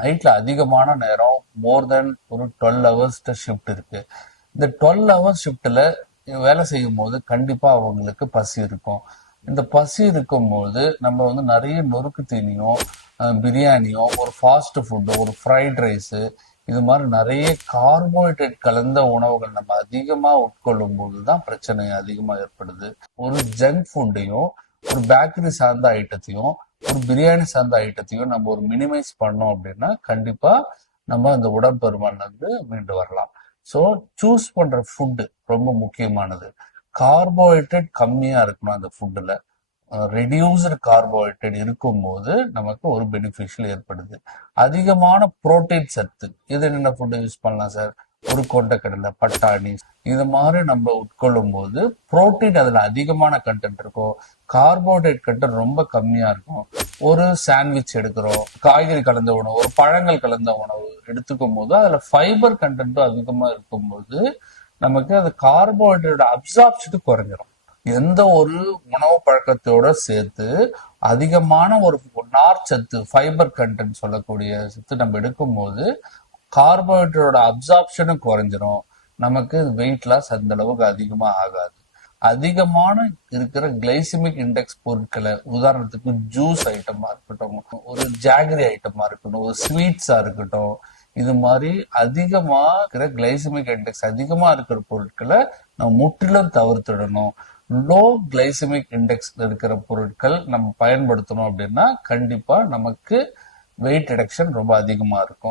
நைட்ல அதிகமான நேரம் மோர் தென் ஒரு 12 ஹவர்ஸ் ஷிஃப்ட் இருக்கு. இந்த 12 ஹவர்ஸ் ஷிஃப்ட்ல வேலை செய்யும் போது கண்டிப்பா அவங்களுக்கு பசி இருக்கும். இந்த பசி இருக்கும்போது நம்ம வந்து நிறைய நொறுக்கு தீனியோ பிரியாணியோ ஒரு ஃபாஸ்ட் ஃபுட்டோ ஒரு ஃப்ரைட் ரைஸு இது மாதிரி நிறைய கார்போஹைட்ரேட் கலந்த உணவுகள் நம்ம அதிகமா உட்கொள்ளும் போதுதான் பிரச்சனை அதிகமா ஏற்படுது. ஒரு ஜங்க் ஃபுட்டையும் ஒரு பேக்கரி சார்ந்த ஐட்டத்தையும் ஒரு பிரியாணி சார்ந்த ஐட்டத்தையும் நம்ம ஒரு மினிமைஸ் பண்ணோம் அப்படின்னா கண்டிப்பா நம்ம அந்த உடற்பருமன்ல இருந்து மீண்டு வரலாம். ஸோ சூஸ் பண்ற ஃபுட்டு ரொம்ப முக்கியமானது. கார்போஹைட்ரேட் கம்மியா இருக்கணும் அந்த ஃபுட்டுல. ரெடியூஸ்டு கார்போஹைட்ரேட் இருக்கும்போது நமக்கு ஒரு பெனிஃபிஷியல் ஏற்படுது. அதிகமான புரோட்டீன் சத்து இது என்ன ஃபுட்டு யூஸ் பண்ணலாம் சார்? ஒரு கொண்டைக்கடலை, பட்டாணி இது மாதிரி நம்ம உட்கொள்ளும் போது புரோட்டீன் அதுல அதிகமான கண்டென்ட் இருக்கும், கார்போஹைட்ரேட் கண்டென்ட் ரொம்ப கம்மியா இருக்கும். ஒரு சாண்ட்விச் எடுக்கிறோம், காய்கறி கலந்த உணவு, ஒரு பழங்கள் கலந்த உணவு எடுத்துக்கும் போது அதுல ஃபைபர் கண்டென்ட்டும் அதிகமா இருக்கும்போது நமக்கு அது கார்போஹைட்ரேட் அப்சார்ப்ஷன் குறைஞ்சிரும். எந்த ஒரு உணவு பழக்கத்தோட சேர்த்து அதிகமான ஒரு நார்ச்சத்து ஃபைபர் கண்டென்ட் சொல்லக்கூடிய சத்து நம்ம எடுக்கும்போது கார்போஹைட்ரேட்டோட அப்சார்ப்ஷனும் குறைஞ்சிரும். நமக்கு வெயிட் லாஸ் அந்த அளவுக்கு அதிகமா ஆகாது. அதிகமான இருக்கிற கிளைசிமிக் இண்டெக்ஸ் பொருட்களை, உதாரணத்துக்கு ஜூஸ் ஐட்டமா இருக்கட்டும், ஒரு ஜாகரி ஐட்டமா இருக்கட்டும், ஒரு ஸ்வீட்ஸா இருக்கட்டும், இது மாதிரி அதிகமா இருக்கிற கிளைசிமிக் இண்டெக்ஸ் அதிகமா இருக்கிற பொருட்களை நம்ம முற்றிலும் தவிர்த்துடணும். லோ கிளைசிமிக் இண்டெக்ஸ் இருக்கிற பொருட்கள் நம்ம பயன்படுத்தணும் அப்படின்னா கண்டிப்பா நமக்கு வெயிட் ரிடக்ஷன் ரொம்ப அதிகமா இருக்கும்.